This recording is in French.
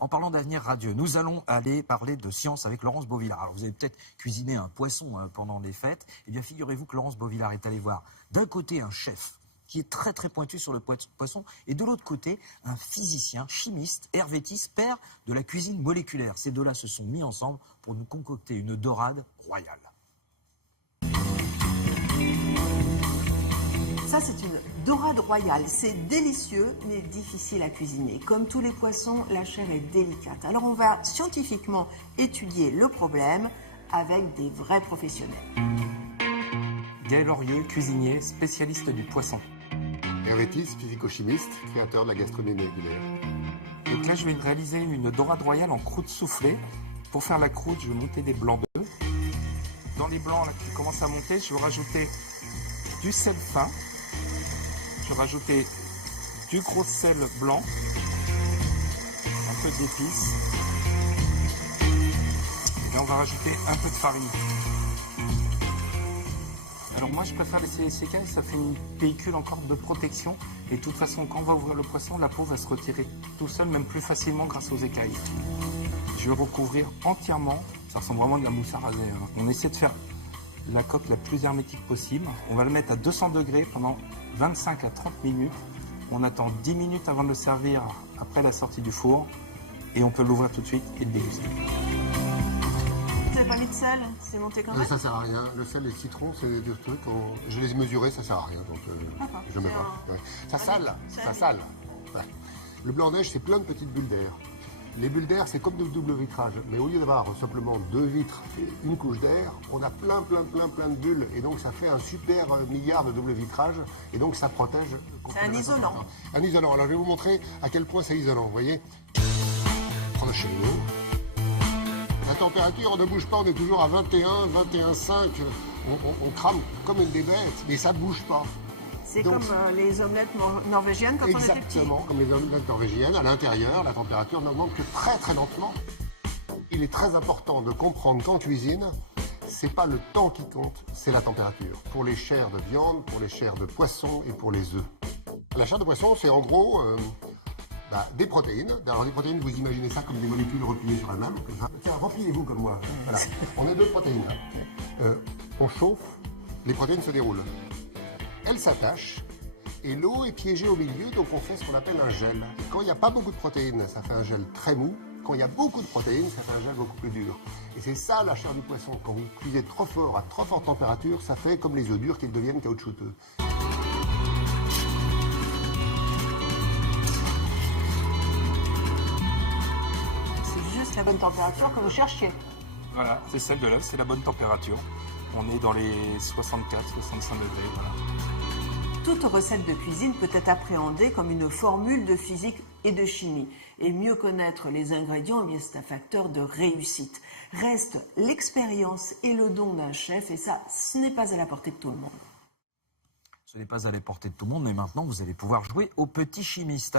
En parlant d'avenir radieux, nous allons aller parler de science avec Laurence Beauvillard. Alors vous avez peut-être cuisiné un poisson pendant les fêtes. Eh bien figurez-vous que Laurence Beauvillard est allée voir d'un côté un chef qui est très très pointu sur le poisson et de l'autre côté un physicien, chimiste, Hervé Thys, père de la cuisine moléculaire. Ces deux-là se sont mis ensemble pour nous concocter une dorade royale. Ça, c'est une dorade royale. C'est délicieux, mais difficile à cuisiner. Comme tous les poissons, la chair est délicate. Alors, on va scientifiquement étudier le problème avec des vrais professionnels. Gaël Orieux, cuisinier, spécialiste du poisson. Hervé Thys, physico-chimiste, créateur de la gastronomie régulière. Donc là, je vais réaliser une dorade royale en croûte soufflée. Pour faire la croûte, je vais monter des blancs d'œufs. Dans les blancs là, qui commencent à monter, je vais rajouter du sel fin. Je vais rajouter du gros sel blanc, un peu d'épices, et on va rajouter un peu de farine. Alors moi je préfère laisser sécher, ça fait une pellicule encore de protection, et de toute façon quand on va ouvrir le poisson, la peau va se retirer tout seul, même plus facilement grâce aux écailles. Je vais recouvrir entièrement, ça ressemble vraiment à de la mousse à raser. On essaie de faire la coque la plus hermétique possible. On va le mettre à 200 degrés pendant 25 à 30 minutes. On attend 10 minutes avant de le servir après la sortie du four. Et on peut l'ouvrir tout de suite et le déguster. Vous n'avez pas mis de sel? C'est monté quand même? Ça sert à rien. Le sel et le citron, c'est des trucs. Je les ai mesurés, ça sert à rien. Donc je me vois. Ouais. Ça sale. Ça sale. Ouais. Le blanc neige, c'est plein de petites bulles d'air. Les bulles d'air, c'est comme de double vitrage. Mais au lieu d'avoir simplement 2 vitres et une couche d'air, on a plein de bulles. Et donc, ça fait un super milliard de double vitrage. Et donc, ça protège. C'est un isolant. Un isolant. Alors, je vais vous montrer à quel point c'est isolant. Vous voyez? Approchez-vous. La température ne bouge pas. On est toujours à 21, 21,5. On crame comme une des bêtes. Mais ça ne bouge pas. C'est comme les omelettes norvégiennes quand on était petit. Exactement, comme les omelettes norvégiennes. À l'intérieur, la température n'augmente que très lentement. Il est très important de comprendre qu'en cuisine, c'est pas le temps qui compte, c'est la température. Pour les chairs de viande, pour les chairs de poisson et pour les œufs. La chair de poisson, c'est en gros des protéines. Alors les protéines, vous imaginez ça comme des molécules repliées sur elles-mêmes. Tiens, repliez-vous comme moi. Voilà. On a 2 protéines. On chauffe, les protéines se déroulent. Elle s'attache et l'eau est piégée au milieu, donc on fait ce qu'on appelle un gel. Quand il n'y a pas beaucoup de protéines, ça fait un gel très mou. Quand il y a beaucoup de protéines, ça fait un gel beaucoup plus dur. Et c'est ça la chair du poisson. Quand vous cuisez trop fort, à trop forte température, ça fait comme les œufs durs qu'ils deviennent caoutchouteux. C'est juste la bonne température que vous cherchiez. Voilà, c'est celle de l'œuf, c'est la bonne température. On est dans les 64, 65 degrés, voilà. Toute recette de cuisine peut être appréhendée comme une formule de physique et de chimie. Et mieux connaître les ingrédients, eh bien, c'est un facteur de réussite. Reste l'expérience et le don d'un chef, et ça, ce n'est pas à la portée de tout le monde. Ce n'est pas à la portée de tout le monde, mais maintenant vous allez pouvoir jouer au petit chimiste.